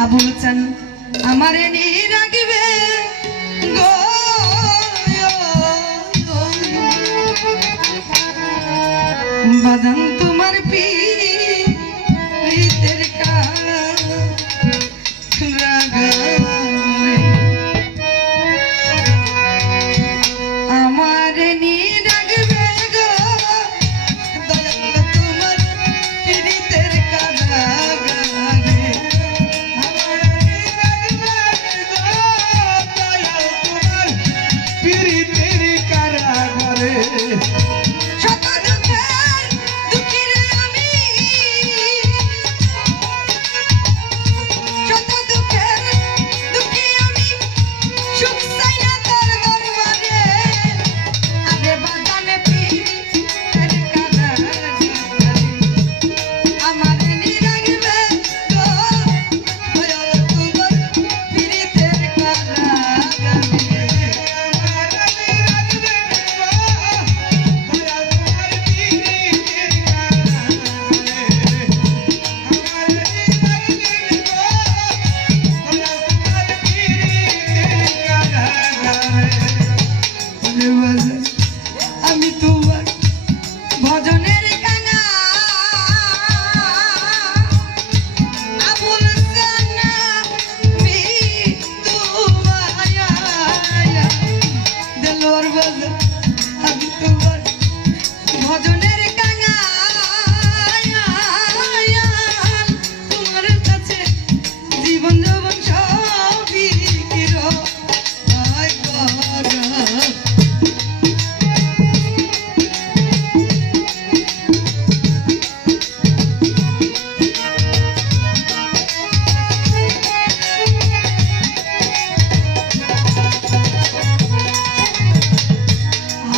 আবুল চান আমারে নি রাখবে গো বাদাম তোমার পীড়িতের কারাগারে আমারে নি রাখবে গো দয়াল তোমার পীড়িতের কারাগারে পীড়িতের কারাগারে আমি তোমার ভজনের কাঙা আবুল চান আমি তোমায় দেলোয়ার বাজার আমি তোমার ভজনের কাঙা তোমার কাছে জীবন যৌবন সবই কিরয় করা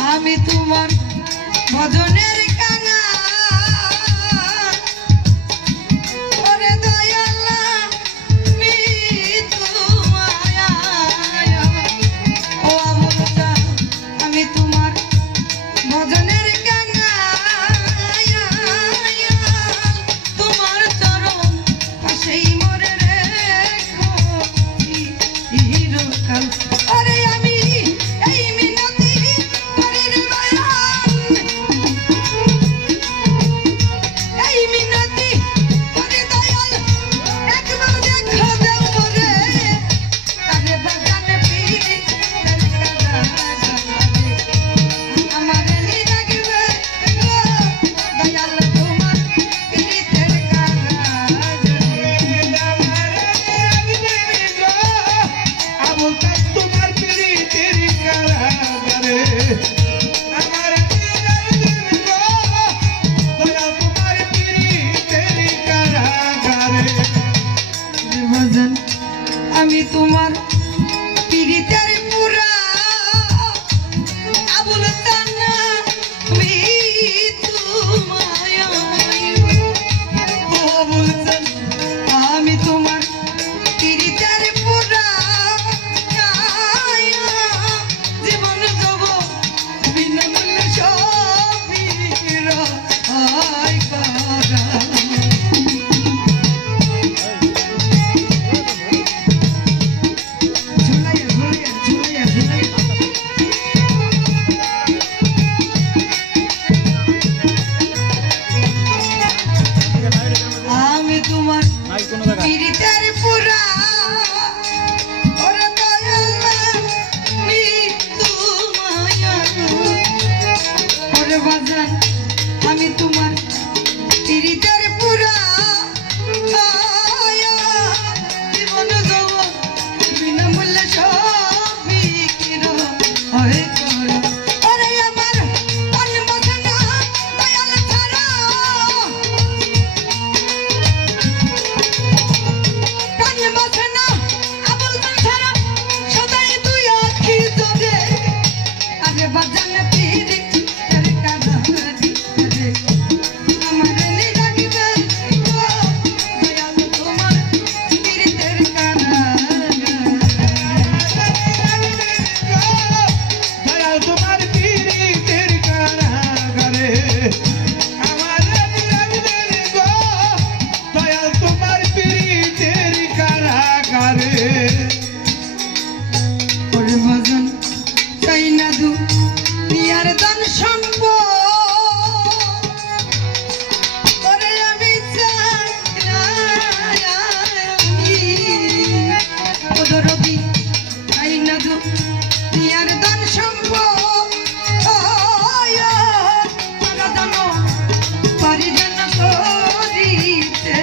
আমি তোমার ভজনের কাঙা ওরে দয়াল আমি তোমায় ও আবুল চান আমি তোমার ভজনের কাঙা তোমার চরণ পাশেই মরে রেখো চিরকাল আরে আমি এই মিনতি করি রে বায়ান এই মিনতি করি দয়াল একবার দেখা দাও মরে আরে বাগানে পীড়িতের কারাগারে আমারে নি রাখবে গো দয়াল তোমার পীড়িতের কারাগারে আবুল চান তোমার পীড়িতের কারাগারে আমার দয়া তোমার পীড়িতের কারাগারে ভজন আমি তোমার পীড়িতের পুরা আবুল চান আমি তোমায় ও আবুল চান আমি তোমার পীড়িতের পুরা জীবন যাব বিনামূল্যে সবই কিরয় করা ঝুলাইয়া ঝুলাইয়া ঝুলাইয়া ঝুলাইয়া আমি তোমার পীড়িতের পুরা ওরে দয়াল আমি তোমায় ওরে বাজান আমি তোমার পীড়িতের পুরা জীবন যাব বিনামূল্যে সবই কিরয় করা ওরে আমার প্রাণ বাঁচে না দয়াল ছাড়া প্রাণ বাঁচে না আবুল চান ছাড়া সদাই তুই আখি তোরে আরে বাজান পীড়িতের কারাগারে আমারে নি রাখবে গো দয়াল তোমার পীড়িতের কারাগারে দয়াল তোমার পীড়িতের কারাগারে আমার দয়াল তোমার পীড়িতের কারাগারে পিয়ার দান সম্পদ করে আমি চাই রবি তাই না দু পিয়ার দান সম্পদ দান পারি যেন করিতে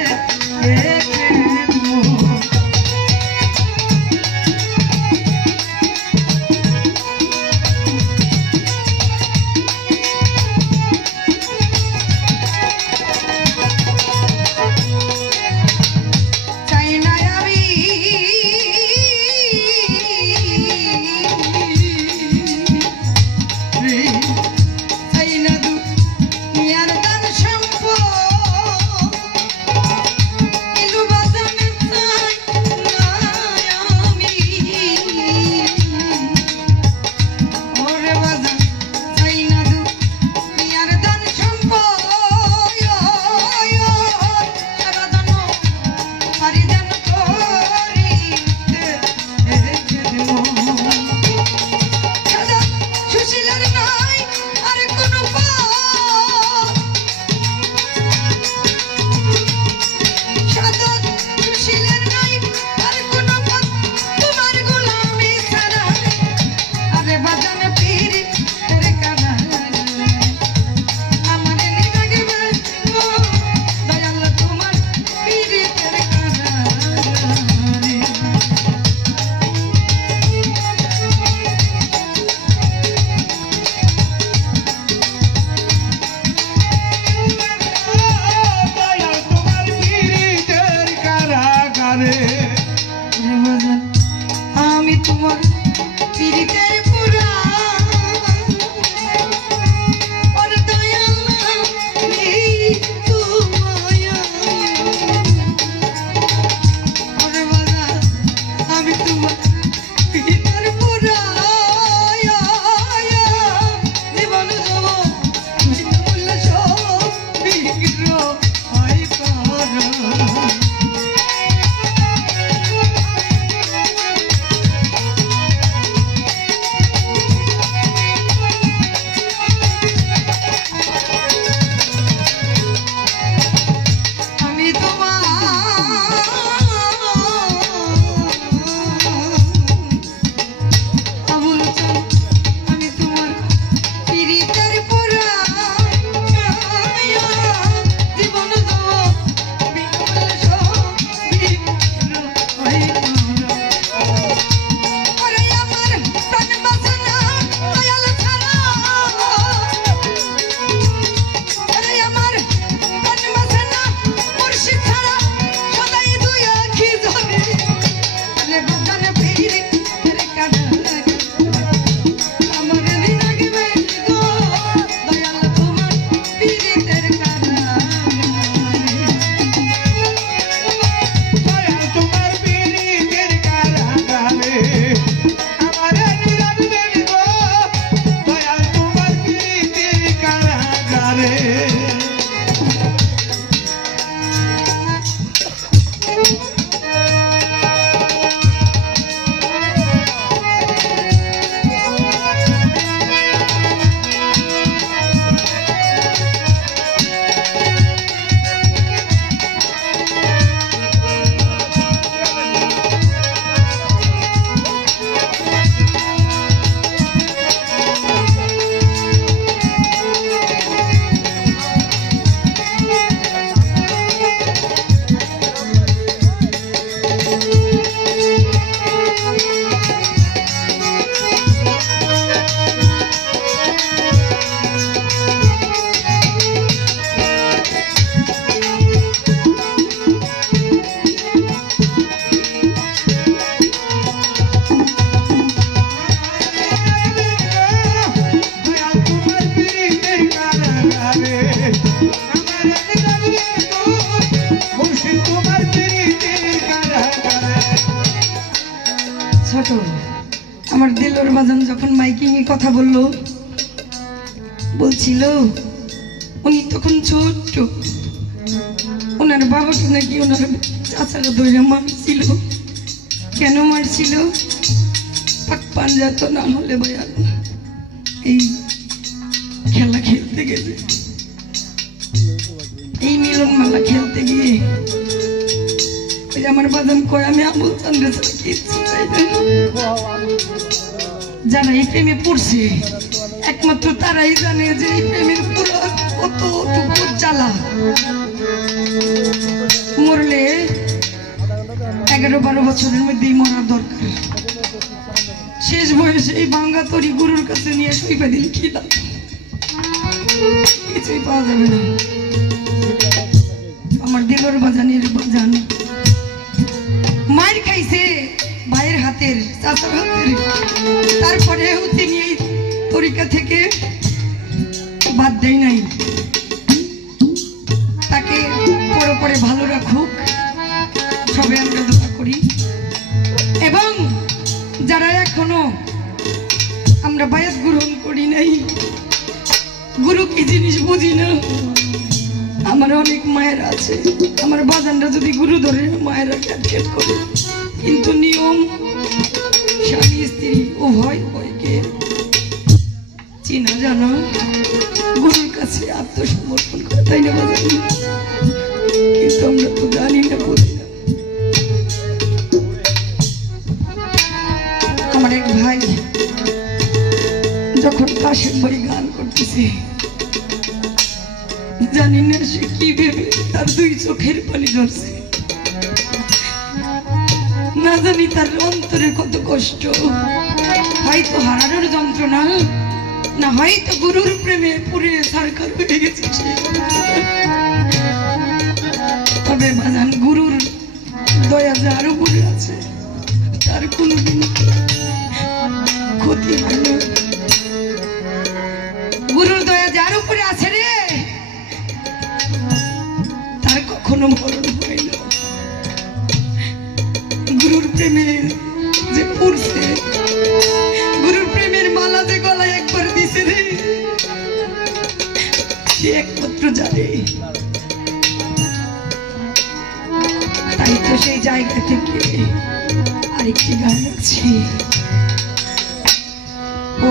আমি তোমার পিরিতের পুরা ওর দয়াল আমি তোমার পিরিতের পুরা জীবন মূল্য সব বিগ্রহ কর ছোট আমার দিলর বাজান যখন মাইকিং এ কথা বলছিল উনি তখন ছোট্ট ওনার বাবাকে নাকি ওনার চাচারা ধরে মারছিল কেন মারছিল পাক পাঞ্জা তো না হলে ভাইয়া এই খেলা খেলতে গেছে, এই মিলন মেলা খেলতে গিয়ে ওই আমার বাদাম কয় আমি আমল চান্দে ছাড়া কিচ্ছু চাই না। যারা এই প্রেমে পড়ছে একমাত্র তারাই জানে যে এই প্রেমের পুরো কতটুকু জ্বালা। মরলে 11-12 বছরের মধ্যেই মরার দরকার। শেষ বয়সে এই ভাঙ্গা তরি গুরুর কাছে নিয়ে শুইবা দিলে কি লাভ? কিছুই পাওয়া যাবে না। আমার দেবর বাজানের বাজান মায়ের খাইছে ভাইয়ের হাতের, চাচার হাতের, তারপরেও তিনি এই তরিকা থেকে বাদ দেয় নাই। তাকে পরে পরে ভালো রাখুক, সবে আমরা দোয়া করি। এবং যারা এখনো আমরা বায়াত গ্রহণ করি নাই, গুরু কি জিনিস বুঝি না, আমার অনেক মায়ের আছে। আমার বাজানরা যদি গুরু ধরে মায়েরা ক্যাট করে, কিন্তু নিয়ম স্বামী স্ত্রী উভয়কে চিনা জানা, গুরুর কাছে আত্মসমর্পণ করে, তাই না বাজান? কিন্তু আমরা তো জানি না, বুঝি না। আমার এক ভাই যখন পাশের বাড়ি গান করতেছে, জানি না সে কি ভেবে তার 2 চোখের পানি ধরছে। না জানি তার অন্তরে কত কষ্ট, হয়তো হারানোর যন্ত্রণা, না হয়তো গুরুর প্রেমে পুরে সরকার হয়ে গেছে সে। তবে বাজান গুরুর দয়া যার উপরে আছে তার কোনোদিন ক্ষতি হয় না। গুরুর দয়া যার উপরে আছে রে, তার কখনো মরণ হয় না। গুরুর প্রেমে যে পড়ছে, গুরুর প্রেমের মালা যে গলায় একবার দিছে রে, সে একমাত্র জানে। তাই তো সেই জায়গা থেকে আরেকটি গান আছে। ও